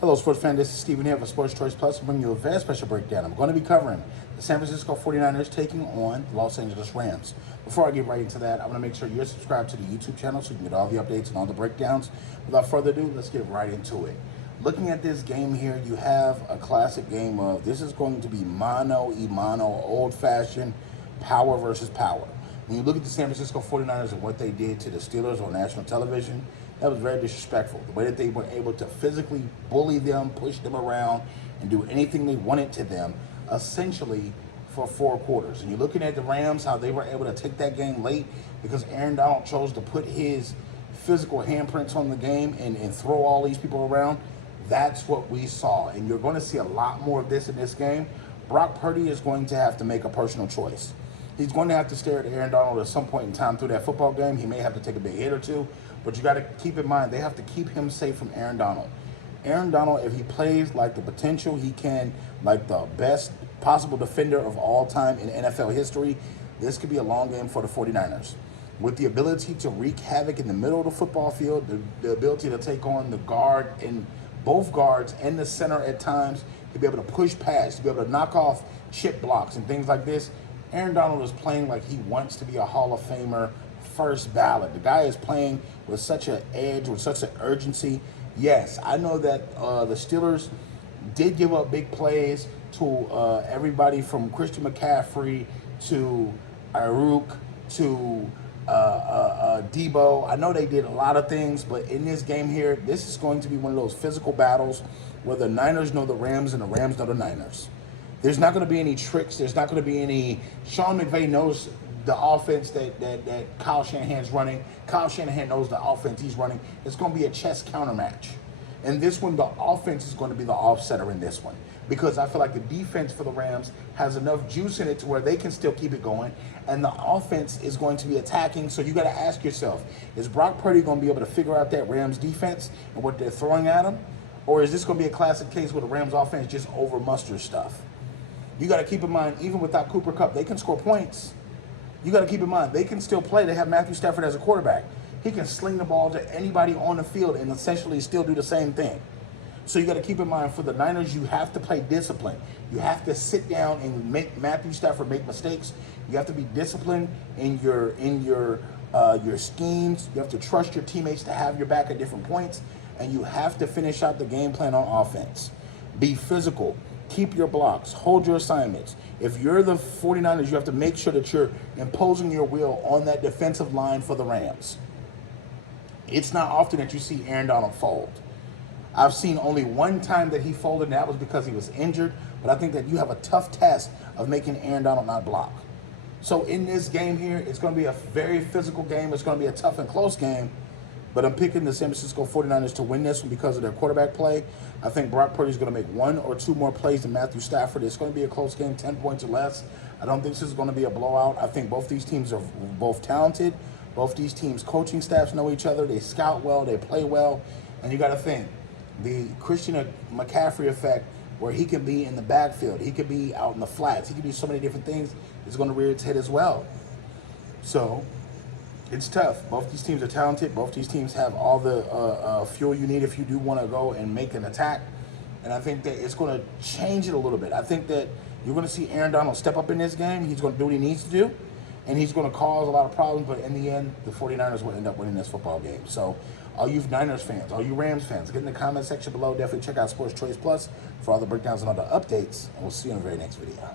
Hello, sports fan. This is Steven here for Sports Choice Plus. I'm bringing you a very special breakdown. I'm going to be covering the San Francisco 49ers taking on the Los Angeles Rams. Before I get right into that, I want to make sure you're subscribed to the YouTube channel so you can get all the updates and all the breakdowns. Without further ado, let's get right into it. Looking at this game here, you have a classic game of this is going to be mano a mano, old-fashioned power versus power. When you look at the San Francisco 49ers and what they did to the Steelers on national television, that was very disrespectful. The way that they were able to physically bully them, push them around, and do anything they wanted to them, essentially for 4 quarters. And you're looking at the Rams, how they were able to take that game late because Aaron Donald chose to put his physical handprints on the game and throw all these people around. That's what we saw. And you're going to see a lot more of this in this game. Brock Purdy is going to have to make a personal choice. He's going to have to stare at Aaron Donald at some point in time through that football game. He may have to take a big hit or two, but you got to keep in mind, they have to keep him safe from Aaron Donald. Aaron Donald, if he plays like the potential he can, like the best possible defender of all time in NFL history, this could be a long game for the 49ers. With the ability to wreak havoc in the middle of the football field, the ability to take on the guard and both guards and the center at times, to be able to push past, to be able to knock off chip blocks and things like this, Aaron Donald is playing like he wants to be a Hall of Famer first ballot. The guy is playing with such an edge, with such an urgency. Yes, I know that the Steelers did give up big plays to everybody from Christian McCaffrey to Ayuk to Debo. I know they did a lot of things, but in this game here, this is going to be one of those physical battles where the Niners know the Rams and the Rams know the Niners. There's not going to be any tricks. There's not going to be any. Sean McVay knows the offense that Kyle Shanahan's running. Kyle Shanahan knows the offense he's running. It's going to be a chess counter match. And this one, the offense is going to be the offsetter in this one. Because I feel like the defense for the Rams has enough juice in it to where they can still keep it going. And the offense is going to be attacking. So you got to ask yourself, is Brock Purdy going to be able to figure out that Rams defense and what they're throwing at him? Or is this going to be a classic case where the Rams offense just overmusters stuff? You got to keep in mind, even without Cooper Kupp, they can score points. You got to keep in mind, they can still play. They have Matthew Stafford as a quarterback. He can sling the ball to anybody on the field and essentially still do the same thing. So you got to keep in mind, for the Niners, you have to play discipline. You have to sit down and make Matthew Stafford make mistakes. You have to be disciplined in your schemes. You have to trust your teammates to have your back at different points. And you have to finish out the game plan on offense. Be physical. Keep your blocks. Hold your assignments. If you're the 49ers, you have to make sure that you're imposing your will on that defensive line for the Rams. It's not often that you see Aaron Donald fold. I've seen only one time that he folded, and that was because he was injured. But I think that you have a tough task of making Aaron Donald not block. So in this game here, it's going to be a very physical game. It's going to be a tough and close game. But I'm picking the San Francisco 49ers to win this one because of their quarterback play. I think Brock Purdy is going to make 1 or 2 more plays than Matthew Stafford. It's going to be a close game, 10 points or less. I don't think this is going to be a blowout. I think both these teams are both talented. Both these teams' coaching staffs know each other. They scout well. They play well. And you got to think, the Christian McCaffrey effect, where he can be in the backfield, he could be out in the flats, he could do so many different things, is going to rear its head as well. So it's tough. Both these teams are talented. Both these teams have all the fuel you need if you do want to go and make an attack. And I think that it's going to change it a little bit. I think that you're going to see Aaron Donald step up in this game. He's going to do what he needs to do. And he's going to cause a lot of problems. But in the end, the 49ers will end up winning this football game. So all you Niners fans, all you Rams fans, get in the comment section below. Definitely check out Sports Choice Plus for all the breakdowns and all the updates. And we'll see you in the very next video.